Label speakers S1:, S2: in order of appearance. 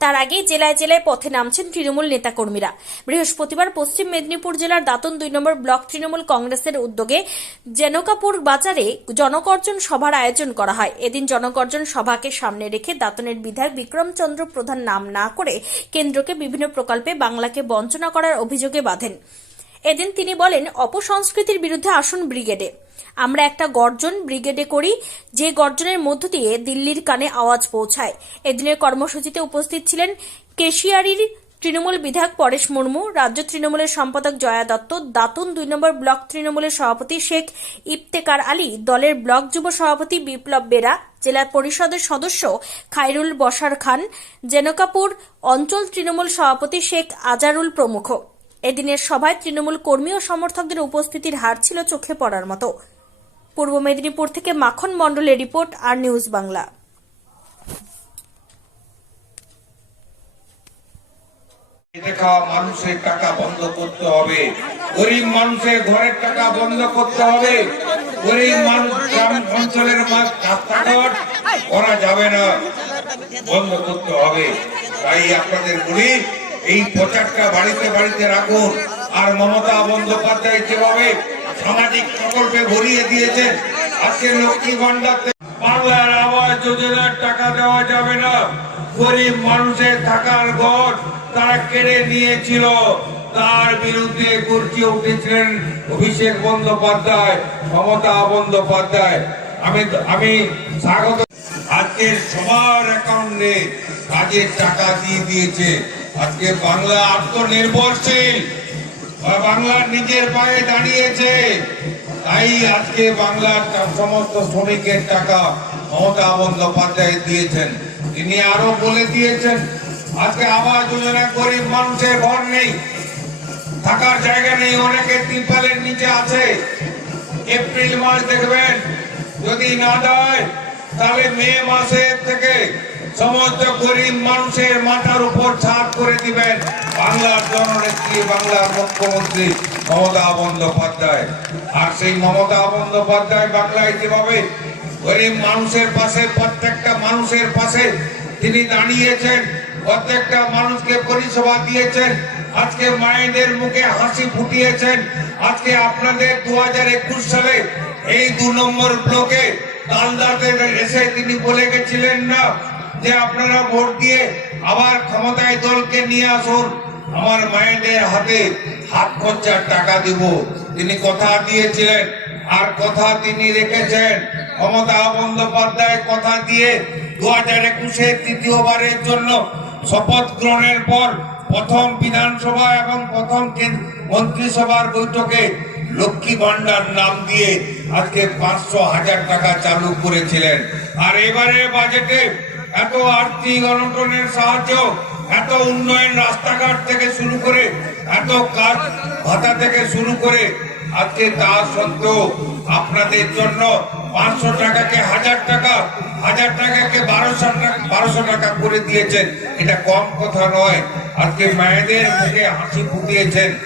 S1: আগেই জেলায় জেলায় পথে নামছেন তৃণমূল নেতাকর্মীরা। বৃহস্পতিবার পশ্চিম মেদিনীপুর জেলার দাতন দুই নম্বর ব্লক তৃণমূল কংগ্রেসের উদ্যোগে জেনকাপুর বাজারে জনকর্জন সভার আয়োজন করা হয়। এদিন জনকর্জন সভাকে সামনে রেখে দাতনের বিধায়ক বিক্রমচন্দ্র প্রধান নাম না করে কেন্দ্রকে বিভিন্ন প্রকল্পে বাংলাকে বঞ্চনা করার অভিযোগে বাঁধেন। এদিন তিনি বলেন, অপসংস্কৃতির বিরুদ্ধে আসুন ব্রিগেডে। আমরা একটা গর্জন ব্রিগেডে করি, যে গর্জনের মধ্য দিয়ে দিল্লির কানে আওয়াজ পৌঁছায়। এদিনের কর্মসূচিতে উপস্থিত ছিলেন কেশিয়ারির তৃণমূল বিধায়ক পরেশ মুর্মু, রাজ্য তৃণমূলের সম্পাদক জয়া দত্ত, দাতুন দুই নম্বর ব্লক তৃণমূলের সভাপতি শেখ ইফতেকার আলী, দলের ব্লক যুব সভাপতি বিপ্লব বেরা, জেলা পরিষদের সদস্য খাইরুল বসার খান, জেনকাপুর অঞ্চল তৃণমূল সভাপতি শেখ আজারুল প্রমুখ। এদিনের সভায় তৃণমূল কর্মী ও সমর্থকদের উপস্থিতির হার ছিল চোখে পড়ার মতো। পূর্ব মেদিনীপুর থেকে মাখন মণ্ডলের রিপোর্ট, আর নিউজ বাংলা।
S2: মানুষের টাকা বন্ধ করতে হবে। গরিব মানুষের ঘরের টাকা বন্ধ করতে হবে। গরিব অঞ্চলের রাস্তাঘাট করা যাবে না। বন্ধ করতে হবে। তাই আপনাদের বলি এই প্রচারটা বাড়িতে বাড়িতে রাখুন। আর মমতা বন্দ্যোপাধ্যায় যেভাবে সামাজিক প্রকল্পে ভরিয়ে দিয়েছেন, আজকে লক্ষ্মী ভান্ডার বাংলার আবাস যোজনার টাকা দেওয়া যাবে না। গরিব মানুষের থাকার ঘর তারা কেড়ে নিয়েছিল। তার বিরুদ্ধে গর্জিয়ে উঠেছিলেন অভিষেক বন্দ্যোপাধ্যায়, মমতা বন্দ্যোপাধ্যায়। আমি আমি স্বাগত আজকে সবার অ্যাকাউন্টে কাজের টাকা দিয়ে দিয়েছে। আজকে বাংলা আত্মনির্ভরশীল বা বাংলার নিজের পায়ে দাঁড়িয়েছে। তাই আজকে বাংলার সমস্ত শ্রমিকের টাকা মমতা বন্দ্যোপাধ্যায় দিয়েছেন। তিনি আরও বলে দিয়েছেন, আজকে আবাস যোজনা গরিব মানুষের ঘর নেই। থাকার জায়গা নেই, অনেকে তিরপালের নিচে আছে। এপ্রিল মাস দেখবেন, যদি না দেয় তাহলে মে মাসের থেকে সমস্ত গরিব মানুষের মাথার উপর ছাদ করে দিবেন বাংলার জননেত্রী, বাংলার মুখ্যমন্ত্রী মমতা বন্দ্যোপাধ্যায়। আর সেই মমতা বন্দ্যোপাধ্যায় বাংলায় যেভাবে গরিব মানুষের পাশে, প্রত্যেকটা মানুষের পাশে তিনি দাঁড়িয়েছেন, প্রত্যেকটা মানুষকে পরিষেবা দিয়েছেন, আজকে মায়েদের মুখে হাসি ফুটিয়েছেন, আজকে আপনাদের দু হাজার একুশ সালে এই দু নম্বর ব্লকে তালদাতে এসে তিনি বলে গেছিলেন না যে আপনারা ভোট দিয়ে আবার ক্ষমতায় দলকে নিয়ে আসুন। আমার মায়েদের হাতে হাত খরচার টাকা দিব। তিনি কথা দিয়েছিলেন। আর কথা তিনি রেখেছেন। ক্ষমতা বন্দ্যোপাধ্যায় কথা দিয়ে দু হাজার একুশে তৃতীয়বারের জন্য শপথ গ্রহণের পর প্রথম বিধানসভা এবং প্রথম মন্ত্রিসভার বৈঠকে লক্ষ্মী ভান্ডার নাম দিয়ে আজকে পাঁচশো হাজার টাকা চালু করেছিলেন। আর এবারে বাজেটে এত আর্থিক অনটনের সাহায্য, এত উন্নয়ন রাস্তাঘাট থেকে শুরু করে, এত কাজ ভাতা থেকে শুরু করে, আজকে তা সত্ত্বেও আপনাদের জন্য পাঁচশো টাকাকে হাজার টাকা, হাজার টাকাকে বারোশো টাকা বারোশো টাকা করে দিয়েছেন। এটা কম কথা নয়। আজকে মায়েদের মুখে হাসি ফুটিয়েছেন।